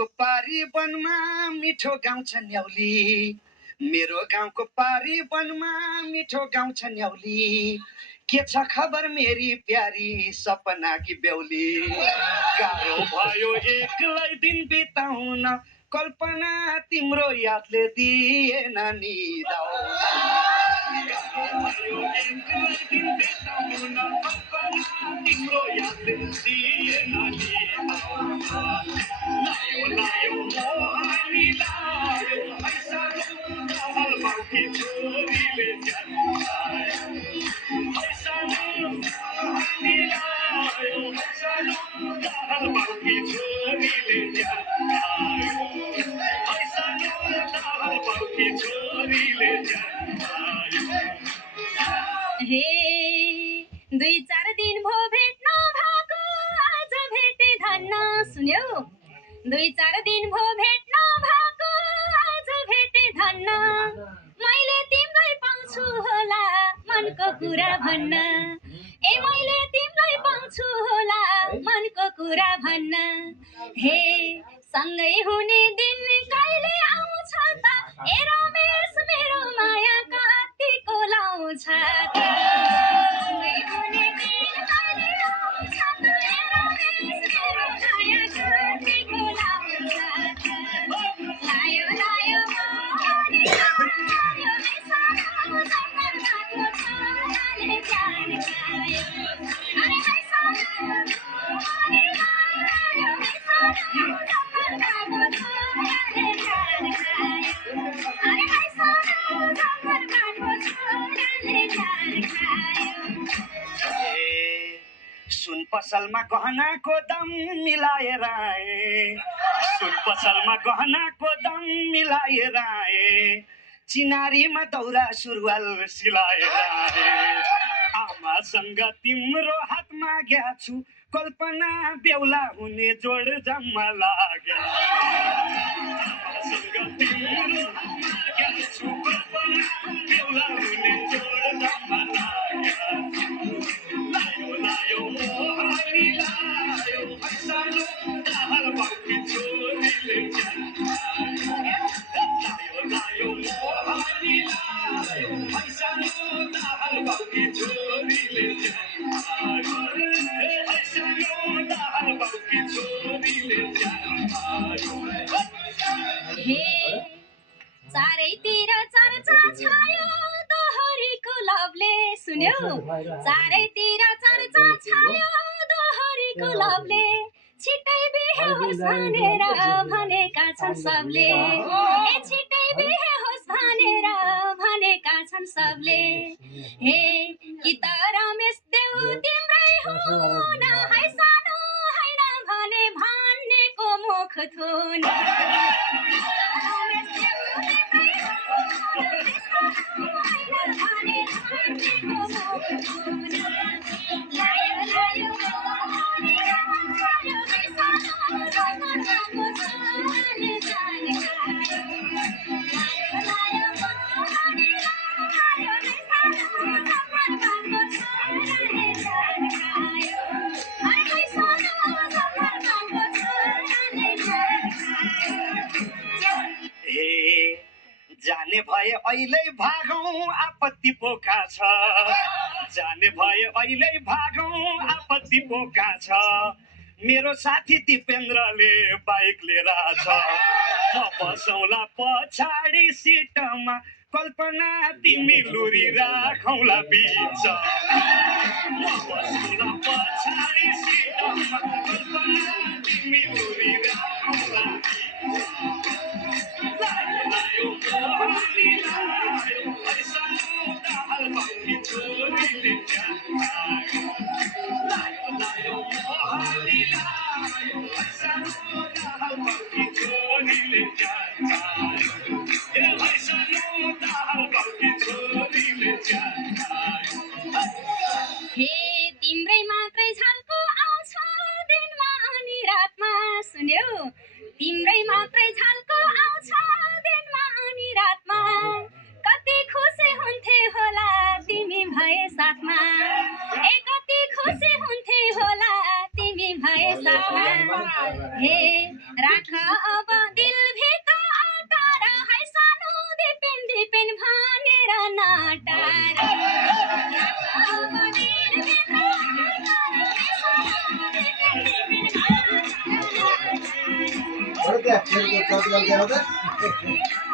गाउँको पारी वनमा मिठो गाउँछ न्याउली मेरो गाउँको पारी वनमा मिठो गाउँछ न्याउली के छ खबर मेरी प्यारी सपना की बेहुली गाह्रो भयो एक्लै दिन बिताउन कल्पना तिम्रो यादले दिएन निदाउ गाह्रो भयो एक्लै दिन बिताउन कल्पना तिम्रो यादले दिएन निदाउ लायो लायो मोहनी लायो हैसानो दहल बाउकी छोरीले जायो हैसानो मोहनी लायो हैसानो दहल बाउकी छोरीले जायो हैसानो दहल बाउकी छोरीले जायो हे 2-4 दिन भो भेट्न भएको आज भेटे धन्न सुन्यौ 2-4 दिन भो भेट्न भएको आज भेटे धन्न मैले तिमीलाई पाउँछु होला मनको कुरा भन्न ए मैले तिमीलाई पाउँछु होला मनको कुरा भन्न हे सँगै हुने दिन कहिले आउँछ त ए रमेश मेरो माया कतिको लाउँछ त सँगै हुने दिन कहिले आउँछ त ए रमेश मेरो माया कतिको लाउँछ त लायो लायो मोहनी लायो हैसानो जङ्गलको छोराले ज्यान खायो अरे हैसानो मोहनी लायो हैसानो जङ्गलको छोराले ज्यान खायो अरे हैसानो जङ्गलको छोराले ज्यान खायो सुन पसलमा गहनाको दम मिलाएर आए सुन पसलमा गहनाको दम मिलाएर आए चिनारीमा दौरा सुरुवाल सिलाएर आए आमासँग तिम्रो हात माग्या छु कल्पना बेहुला हुने जोड जम्मा लाग्या आमासँग तिम्रो हात माग्या छु कल्पना बेहुला हुने जोड जम्मा लाग्या लायो लायो मोहनी लायो हैसानो दहल बाउकी छोरीले जायो लायो लायो मोहनी लायो हैसानो दहल बाउकी छोरीले जायो हैसानो दहल बाउकी छोरीले जायो हे चारैतिर चर्चा छायो दोहोरीको लभले सुन्यौ चारैतिर चर्चा छायो दोहोरीको लभले छिटै बिहे होस् भनेर भनेका छन् सबले ए छिटै बिहे होस् भनेर भनेका छन् सबले हे कि त रमेश देउ तिम्रै हुन है सानो होइन भने भन्नेको मुख थुन जाने भए अहिले भागौँ आपत्ति पोका छ जाने भए अहिले भागौँ आपत्ति पोका छ मेरो साथी दिपेन्द्रले बाइक लिएर छ म बसौँला पछाडि सिटमा कल्पना तिमी लुरी राखौँला बिच म बसौँला पछाडि सिटमा कल्पना तिमी लुरी राखौँला लायो मोहनी लायो हैसानो दहल बाउकी छोरीले जायो लायो लायो मोहनी लायो हैसानो दहल बाउकी छोरीले जायो ए हैसानो दहल बाउकी छोरीले जायो हे तिम्रै मात्रै झल्को आउँछ दिनमा अनि रातमा सुन्यौ तिम्रै मात्रै झल्को आउँछ दिनमा अनि रातमा कति खुसी हुन्थे होला तिमी भए साथमा ए कति खुसी हुन्थे होला तिमी भए साथमा हे राख अब दिलभित्र आटार है सानो दिपेन दिपेन भनेर नाटार अब दिलभित्र आटार है सानो दिपेन दिपेन भनेर नाटार Ahora te, ¿qué te